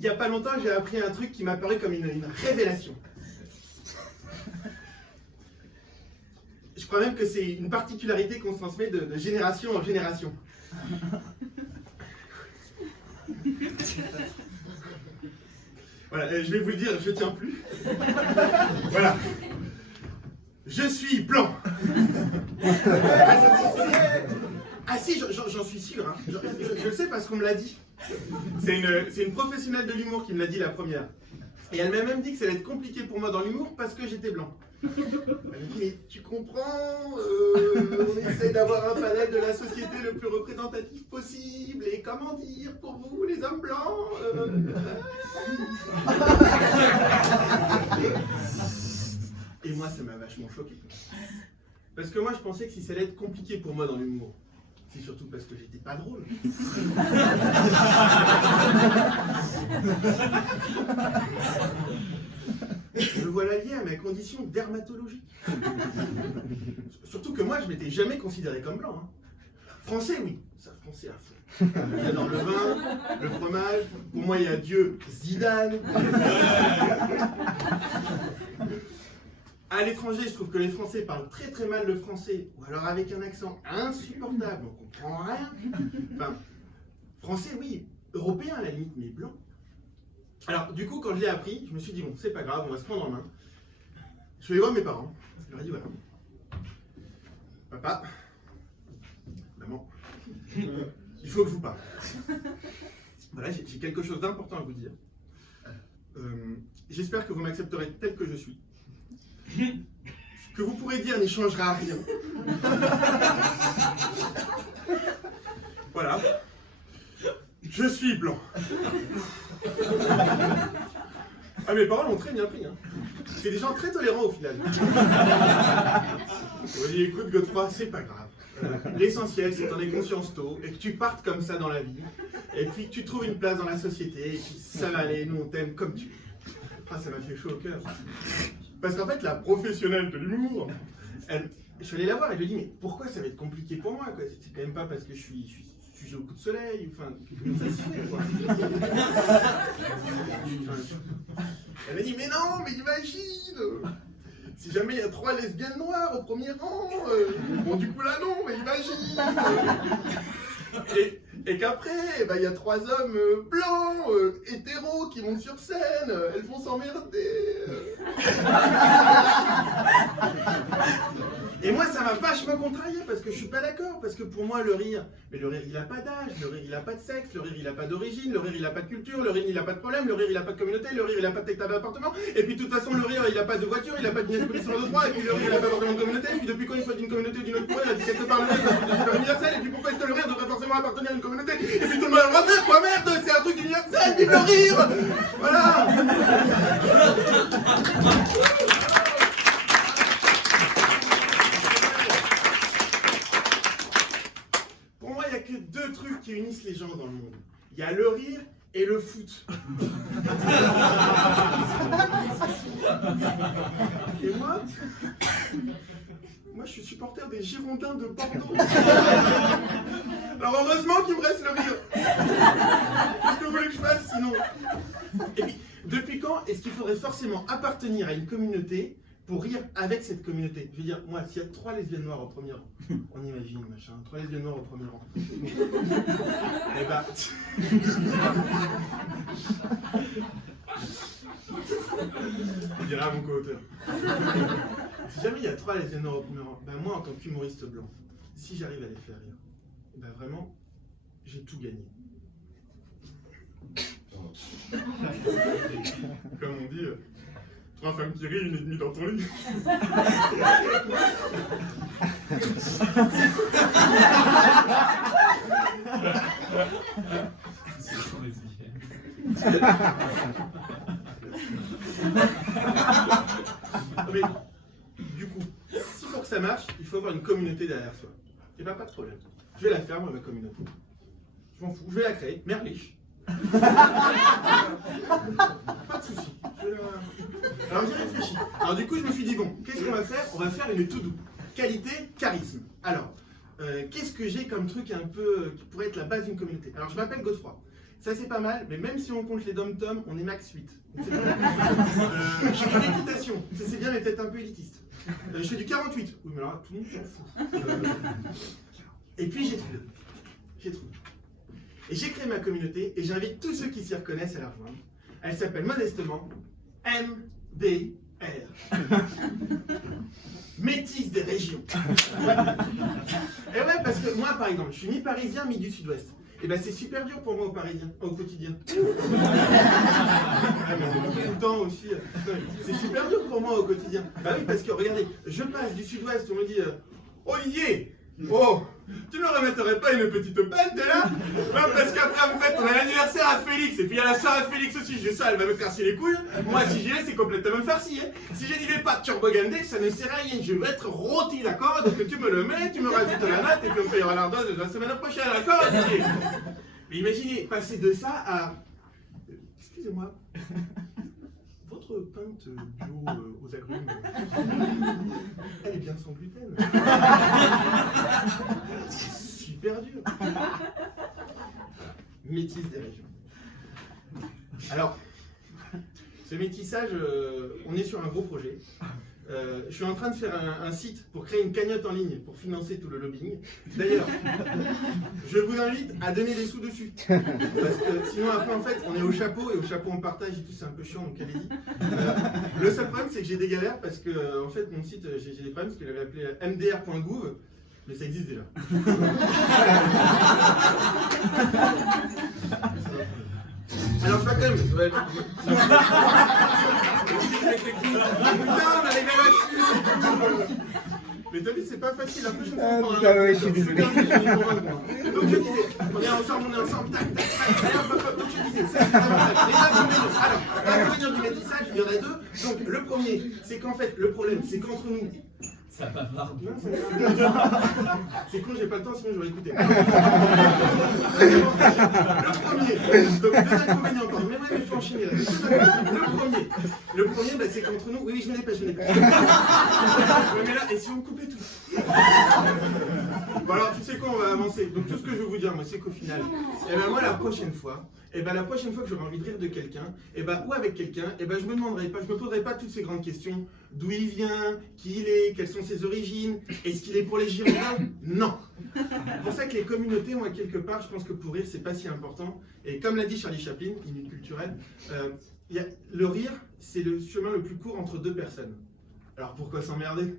il n'y a pas longtemps, j'ai appris un truc qui m'a paru comme une révélation. Je crois même que c'est une particularité qu'on se transmet de génération en génération. Voilà, je vais vous le dire, je ne tiens plus. Voilà. Je suis blanc. Ah si, j'en suis sûr. Hein. Je le sais parce qu'on me l'a dit. C'est une professionnelle de l'humour qui me l'a dit la première. Et elle m'a même dit que ça allait être compliqué pour moi dans l'humour parce que j'étais blanc. Elle m'a dit, mais tu comprends, on essaie d'avoir un panel de la société le plus représentatif possible. Et comment dire, pour vous, les hommes blancs Et moi, ça m'a vachement choqué. Parce que moi, je pensais que si ça allait être compliqué pour moi dans l'humour, c'est surtout parce que j'étais pas drôle. Je le voilà lié à ma condition dermatologique. Surtout que moi, je m'étais jamais considéré comme blanc. Hein. Français, oui. Ça, français à fond. J'adore le vin, le fromage. Pour moi, il y a Dieu, Zidane. À l'étranger, je trouve que les Français parlent très très mal le français, ou alors avec un accent insupportable, on comprend rien. Enfin, français, oui, européen à la limite, mais blanc. Alors, du coup, quand je l'ai appris, je me suis dit, bon, c'est pas grave, on va se prendre en main. Je vais aller voir mes parents. Je leur ai dit, voilà. Papa, maman, il faut que je vous parle. Voilà, j'ai quelque chose d'important à vous dire. J'espère que vous m'accepterez tel que je suis. Ce que vous pourrez dire n'y changera rien. Voilà. Je suis blanc. Ah, mes parents l'ont très bien pris. Hein. C'est des gens très tolérants au final. Je me dis, écoute Godefroy, c'est pas grave. L'essentiel, c'est que tu en aies conscience tôt et que tu partes comme ça dans la vie. Et puis que tu trouves une place dans la société. Et puis ça va aller, nous on t'aime comme tu es. Ah, ça m'a fait chaud au cœur. Parce qu'en fait, la professionnelle de l'humour, je suis allé la voir et je lui ai dit, mais pourquoi ça va être compliqué pour moi quoi? C'est quand même pas parce que je suis sujet au coup de soleil, enfin, comment ça se fait quoi? Elle m'a dit, mais non, mais imagine, si jamais il y a 3 lesbiennes noires au premier rang, bon du coup là non, mais imagine. Et qu'après, il y a 3 hommes blancs, hétéros, qui montent sur scène, elles vont s'emmerder. Et moi, ça m'a vachement contrarié, parce que je suis pas d'accord, parce que pour moi, le rire, mais le rire, il a pas d'âge, le rire, il a pas de sexe, le rire, il a pas d'origine, le rire, il a pas de culture, le rire, il a pas de problème, le rire, il a pas de communauté, le rire, il a pas de taille d'appartement, et puis de toute façon, le rire, il a pas de voiture, il a pas de position de droit, et puis le rire, il a pas forcément de communauté, et puis depuis quand il faut d'une communauté ou d'une autre pour rire, et puis quelque part, le rire, c'est super universel, et puis pourquoi est-ce que le rire devrait forcément appartenir à une communauté, et puis tout le monde a le droit de rire, quoi, merde, c'est un truc universel, vive le rire. Voilà. Pour moi, il n'y a que 2 trucs qui unissent les gens dans le monde. Il y a le rire et le foot. Et moi, je suis supporter des Girondins de Bordeaux. Alors heureusement qu'il me reste le rire. Qu'est-ce que vous voulez que je fasse sinon? Et puis, depuis quand est-ce qu'il faudrait forcément appartenir à une communauté pour rire avec cette communauté? Je veux dire, moi, s'il y a 3 lesbiennes noires au premier rang, on imagine, machin, 3 lesbiennes noires au premier rang. Eh ben... Je dirais à mon co-auteur. Si jamais il y a 3 lesbiennes noires au premier rang, ben moi, en tant qu'humoriste blanc, si j'arrive à les faire rire, ben vraiment, j'ai tout gagné. Comme on dit, 3 femmes qui rient, 1,5 dans ton lit. Mais, du coup, si pour que ça marche, il faut avoir une communauté derrière soi. Et ben pas de problème. Je vais la faire, moi, ma communauté. Je m'en fous, je vais la créer, Merlich. Pas de soucis. Alors j'ai réfléchi. Alors du coup, je me suis dit, bon, qu'est-ce qu'on va faire? On va faire une to-do. Qualité, charisme. Alors, qu'est-ce que j'ai comme truc un peu qui pourrait être la base d'une communauté? Alors je m'appelle Godefroy. Ça c'est pas mal, mais même si on compte les dom-toms, on est max 8. Je fais de l'équitation, ça c'est bien mais peut-être un peu élitiste. Je fais du 48, oui mais alors tout le monde s'en fout. Et puis j'ai trouvé. Et j'ai créé ma communauté et j'invite tous ceux qui s'y reconnaissent à la rejoindre. Elle s'appelle modestement MDR. Métis des régions. Et ouais, parce que moi par exemple, je suis mi-parisien, mi du sud-ouest. Et ben c'est super dur pour moi au quotidien. Tout le temps aussi. C'est super dur pour moi au quotidien. Bah oui, parce que regardez, je passe du sud-ouest, on me dit Olivier, oh, tu me remettrais pas une petite pinte là? Non, parce qu'après, en fait, on a l'anniversaire à Félix, et puis il y a la soeur à Félix aussi, j'ai ça, elle va me casser les couilles. Moi, si j'y vais, c'est complètement farci. Hein. Si j'ai dit les pâtes turbogandées, ça ne sert à rien, je vais être rôti, d'accord? Donc tu me le mets, tu me rajoutes la note, et puis on payera l'ardose la semaine prochaine, d'accord? Mais imaginez, passer de ça à... Excusez-moi. Votre pinte bio aux agrumes, elle est bien sans gluten. Super dur. Métis des régions. Alors, ce métissage, on est sur un gros projet. Je suis en train de faire un site pour créer une cagnotte en ligne pour financer tout le lobbying. D'ailleurs, je vous invite à donner des sous dessus. Parce que sinon, après, en fait, on est au chapeau et au chapeau on partage et tout, c'est un peu chiant, donc allez-y. Le seul problème, c'est que j'ai des galères parce que, en fait, mon site, j'ai des problèmes parce que j'avais appelé mdr.gouv, mais ça existe déjà. Alors, je vais quand même. Putain, on arrive à la chute. Mais t'as vu, c'est pas facile. La prochaine fois, on va je suis désolé. Donc, je disais, on est ensemble, tac, tac, tac. Donc, je disais, ça, c'est les inconvénients. Alors, l'inconvénient du métissage, il y en a deux. Donc, le premier, c'est qu'en fait, le problème, c'est qu'entre nous. Ça bavarde. C'est con, j'ai pas le temps, sinon j'aurais écouté. Le premier, donc deux inconvénients encore. Mais ouais, mais il faut enchaîner là. Le premier, bah, c'est qu'entre nous, oui, je n'ai pas. Ouais, mais là, et si on coupait tout? Bon alors, tu sais quoi, on va avancer. Donc tout ce que je veux vous dire, moi, c'est qu'au final, et ben moi, la prochaine fois que j'aurai envie de rire de quelqu'un, et ben ou avec quelqu'un, et ben je me poserai pas toutes ces grandes questions. D'où il vient, qui il est, quelles sont ses origines, est-ce qu'il est pour les Girondins? Non. C'est pour ça que les communautés, moi, quelque part, je pense que pour rire, c'est pas si important. Et comme l'a dit Charlie Chaplin, minute culturelle, le rire, c'est le chemin le plus court entre deux personnes. Alors pourquoi s'emmerder?